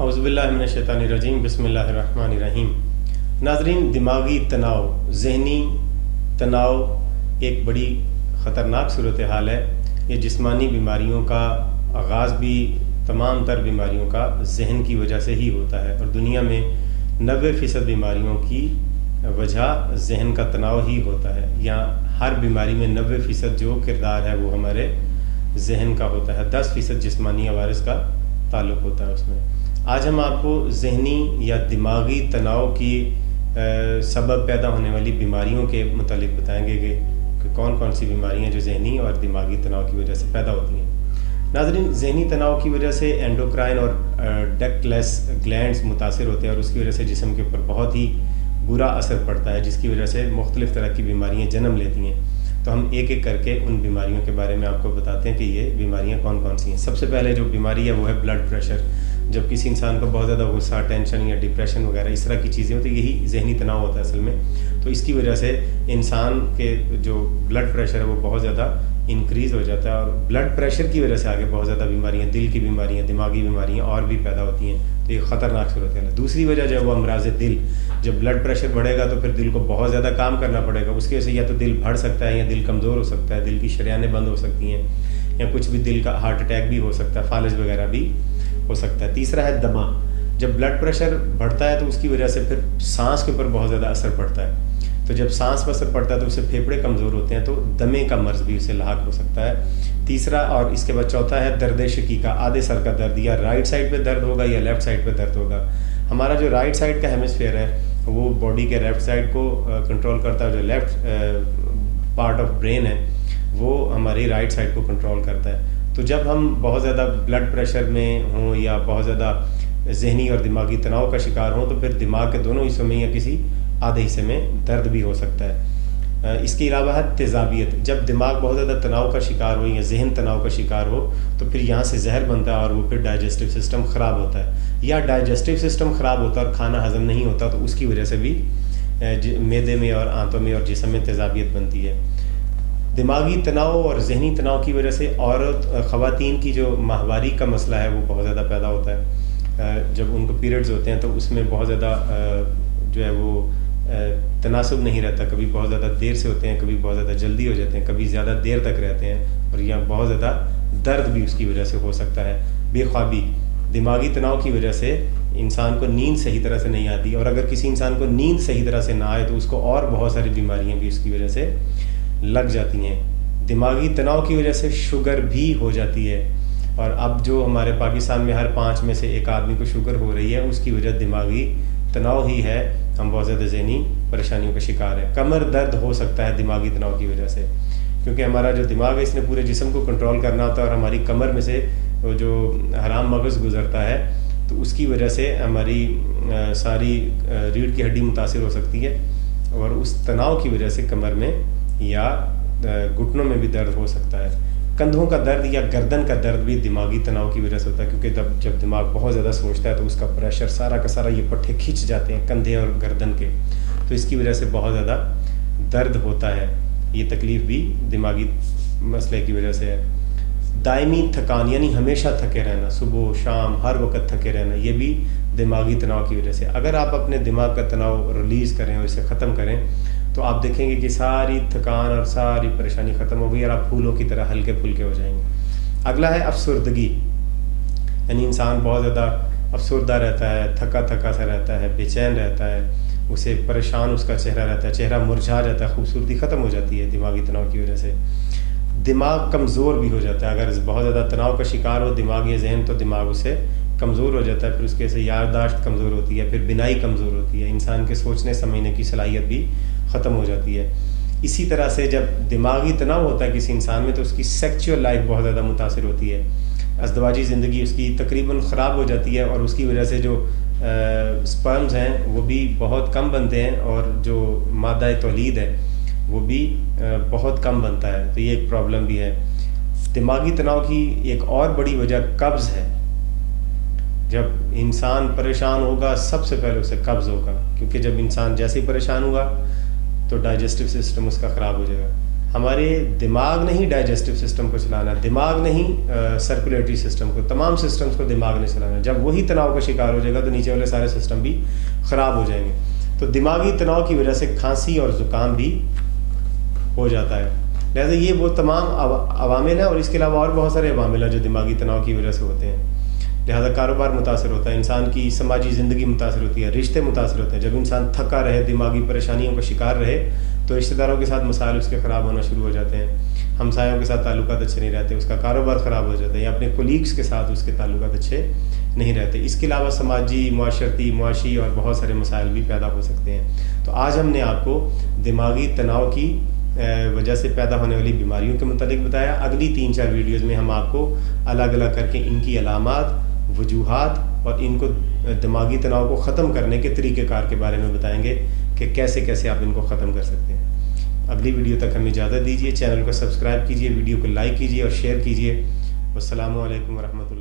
औज़ुबिल्लाहि मिनश्शैतानिर्रजीम बिस्मिल्लाहिर्रहमानिर्रहीम। नाज़रीन, दिमागी तनाव, ज़हनी तनाव एक बड़ी ख़तरनाक सूरत हाल है। ये जिस्मानी बीमारियों का आगाज़ भी तमाम तर बीमारियों का जहन की वजह से ही होता है, और दुनिया में 90% बीमारियों की वजह जहन का तनाव ही होता है। यहाँ हर बीमारी में 90% जो किरदार है वो हमारे जहन का होता है, 10% जिस्मानी अवारिस का ताल्लुक़ होता है उसमें। आज हम आपको ज़हनी या दिमागी तनाव की सबब पैदा होने वाली बीमारियों के मुतालिक बताएंगे कि कौन कौन सी बीमारियां जो ज़हनी और दिमागी तनाव की वजह से पैदा होती हैं। नाज़रीन, ज़हनी तनाव की वजह से एंडोक्राइन और डक्टलेस ग्लैंड्स मुतासर होते हैं और उसकी वजह से जिस्म के ऊपर बहुत ही बुरा असर पड़ता है, जिसकी वजह से मुख्तलिफ़ तरह की बीमारियाँ जन्म लेती हैं। तो हम एक एक करके उन बीमारियों के बारे में आपको बताते हैं कि ये बीमारियां कौन कौन सी हैं। सबसे पहले जो बीमारी है वो है ब्लड प्रेशर। जब किसी इंसान को बहुत ज़्यादा गुस्सा, टेंशन या डिप्रेशन वगैरह इस तरह की चीज़ें होती हैं, यही ज़हनी तनाव होता है असल में। तो इसकी वजह से इंसान के जो ब्लड प्रेशर है वो बहुत ज़्यादा इंक्रीज़ हो जाता है, और ब्लड प्रेशर की वजह से आगे बहुत ज़्यादा बीमारियाँ, दिल की बीमारियाँ, दिमागी बीमारियाँ और भी पैदा होती हैं। तो ये ख़तरनाक सूरत है। दूसरी वजह जो है वो अमराज़ दिल। जब ब्लड प्रेशर बढ़ेगा तो फिर दिल को बहुत ज़्यादा काम करना पड़ेगा, उसकी वजह से या तो दिल बढ़ सकता है या दिल कमज़ोर हो सकता है, दिल की शरियानें बंद हो सकती हैं, या कुछ भी दिल का हार्ट अटैक भी हो सकता है, फालिज वगैरह भी हो सकता है। तीसरा है दमा। जब ब्लड प्रेशर बढ़ता है तो उसकी वजह से फिर सांस के ऊपर बहुत ज़्यादा असर पड़ता है। तो जब सांस पर असर पड़ता है तो उससे फेफड़े कमज़ोर होते हैं, तो दमे का मर्ज़ भी उससे लाक हो सकता है। तीसरा और इसके बाद चौथा है दर्द शकीका, आधे सर का दर्द, या राइट साइड पे दर्द होगा या लेफ़्ट साइड पे दर्द होगा। हमारा जो राइट साइड का हेमिस्फीयर है वो बॉडी के लेफ़्ट साइड को कंट्रोल करता है, जो लेफ़्ट पार्ट ऑफ ब्रेन है वो हमारी राइट साइड को कंट्रोल करता है। तो जब हम बहुत ज़्यादा ब्लड प्रेशर में हों या बहुत ज़्यादा ज़हनी और दिमागी तनाव का शिकार हों तो फिर दिमाग के दोनों हिस्सों में या किसी आधे हिस्से में दर्द भी हो सकता है। इसके अलावा है तेज़ाबियत। जब दिमाग बहुत ज़्यादा तनाव का शिकार हो या जहन तनाव का शिकार हो तो फिर यहाँ से जहर बनता है और वो फिर डाइजेस्टिव सिस्टम ख़राब होता है, या डाइजेस्टिव सिस्टम ख़राब होता है और खाना हज़म नहीं होता, तो उसकी वजह से भी मैदे में और आंतों में और जिस्म में तेज़ाबियत बनती है। दिमागी तनाव और जहनी तनाव की वजह से ख़वातीन की जो माहवारी का मसला है वो बहुत ज़्यादा पैदा होता है। जब उनको पीरियड्स होते हैं तो उसमें बहुत ज़्यादा जो है वो तनासब नहीं रहता, कभी बहुत ज़्यादा देर से होते हैं, कभी बहुत ज़्यादा जल्दी हो जाते हैं, कभी ज़्यादा देर तक रहते हैं, और यहाँ बहुत ज़्यादा दर्द भी उसकी वजह से हो सकता है। बेख्वाबी, दिमागी तनाव की वजह से इंसान को नींद सही तरह से नहीं आती, और अगर किसी इंसान को नींद सही तरह से ना आए तो उसको और बहुत सारी बीमारियाँ भी उसकी वजह से लग जाती हैं। दिमागी तनाव की वजह से शुगर भी हो जाती है, और अब जो हमारे पाकिस्तान में हर 5 में से 1 आदमी को शुगर हो रही है उसकी वजह दिमागी तनाव ही है। हम बहुत ज़्यादा ज़हनी परेशानियों का शिकार है। कमर दर्द हो सकता है दिमागी तनाव की वजह से, क्योंकि हमारा जो दिमाग है इसने पूरे जिस्म को कंट्रोल करना होता है, और हमारी कमर में से वो जो हराम मगज़ गुज़रता है तो उसकी वजह से हमारी सारी रीढ़ की हड्डी मुतासिर हो सकती है, और उस तनाव की वजह से कमर में या घुटनों में भी दर्द हो सकता है। कंधों का दर्द या गर्दन का दर्द भी दिमागी तनाव की वजह से होता है, क्योंकि जब दिमाग बहुत ज़्यादा सोचता है तो उसका प्रेशर सारा का सारा ये पट्टे खींच जाते हैं कंधे और गर्दन के, तो इसकी वजह से बहुत ज़्यादा दर्द होता है। ये तकलीफ़ भी दिमागी मसले की वजह से है। दायमी थकान, यानी हमेशा थके रहना, सुबह शाम हर वक्त थके रहना, ये भी दिमागी तनाव की वजह से। अगर आप अपने दिमाग का तनाव रिलीज़ करें और इसे ख़त्म करें तो आप देखेंगे कि सारी थकान और सारी परेशानी ख़त्म हो गई और आप फूलों की तरह हल्के फुल्के हो जाएंगे। अगला है अफसरदगी, यानी इंसान बहुत ज़्यादा अफसरदा रहता है, थका थका सा रहता है, बेचैन रहता है, उसे परेशान उसका चेहरा रहता है, चेहरा मुरझा जाता है, खूबसूरती ख़त्म हो जाती है दिमागी तनाव की वजह से। दिमाग कमज़ोर भी हो जाता है, अगर बहुत ज़्यादा तनाव का शिकार हो दिमाग या जहन तो दिमाग उससे कमज़ोर हो जाता है, फिर उसके से याददाश्त कमज़ोर होती है, फिर बिनाई कमज़ोर होती है, इंसान के सोचने समझने की सलाहियत भी ख़त्म हो जाती है। इसी तरह से जब दिमागी तनाव होता है किसी इंसान में तो उसकी सेक्सुअल लाइफ बहुत ज़्यादा मुतासिर होती है, अज़दवाजी ज़िंदगी उसकी तकरीबन ख़राब हो जाती है, और उसकी वजह से जो स्पर्म्स हैं वो भी बहुत कम बनते हैं, और जो मादा तौलीद है वो भी बहुत कम बनता है, तो ये एक प्रॉब्लम भी है। दिमागी तनाव की एक और बड़ी वजह कब्ज़ है। जब इंसान परेशान होगा सबसे पहले उसे कब्ज़ होगा, क्योंकि जब इंसान जैसे ही परेशान हुआ तो डाइजेस्टिव सिस्टम उसका ख़राब हो जाएगा। ہمارے دماغ نہیں ڈائجسٹو سسٹم کو چلانا، دماغ نہیں سرکولیٹری سسٹم کو، تمام سسٹمز کو دماغ نے چلانا. جب وہی تناؤ کا شکار ہو جائے گا تو نیچے والے سارے سسٹم بھی خراب ہو جائیں گے. تو دماغی تناؤ کی وجہ سے کھانسی اور زکام بھی ہو جاتا ہے. لہٰذا یہ وہ تمام عوامل ہیں، اور اس کے علاوہ اور بہت سارے عوامل ہیں جو دماغی تناؤ کی وجہ سے ہوتے ہیں. لہٰذا کاروبار متاثر ہوتا ہے، انسان کی سماجی زندگی متاثر ہوتی ہے، رشتے متاثر ہوتے ہیں. جب انسان تھکا رہے، دماغی پریشانیوں کا شکار رہے تو رشتہ داروں کے ساتھ مسائل اس کے خراب ہونا شروع ہو جاتے ہیں، ہمسایوں کے ساتھ تعلقات اچھے نہیں رہتے، اس کا کاروبار خراب ہو جاتا ہے، یا اپنے کولیگس کے ساتھ اس کے تعلقات اچھے نہیں رہتے. اس کے علاوہ سماجی، معاشی اور بہت سارے مسائل بھی پیدا ہو سکتے ہیں. تو آج ہم نے آپ کو دماغی تناؤ کی وجہ سے پیدا ہونے والی بیماریوں کے متعلق بتایا. اگلی 3-4 ویڈیوز میں ہم آپ کو الگ الگ کر کے ان کی علامات، وجوہات اور ان کو دماغی تناؤ کو ختم کرنے کے طریقہ کار کے بارے میں بتائیں گے کہ کیسے کیسے آپ ان کو ختم کر سکتے ہیں. اگلی ویڈیو تک ہمیں اجازت دیجیے. چینل کو سبسکرائب کیجیے، ویڈیو کو لائک کیجیے اور شیئر کیجیے. والسلام علیکم ورحمۃ اللہ.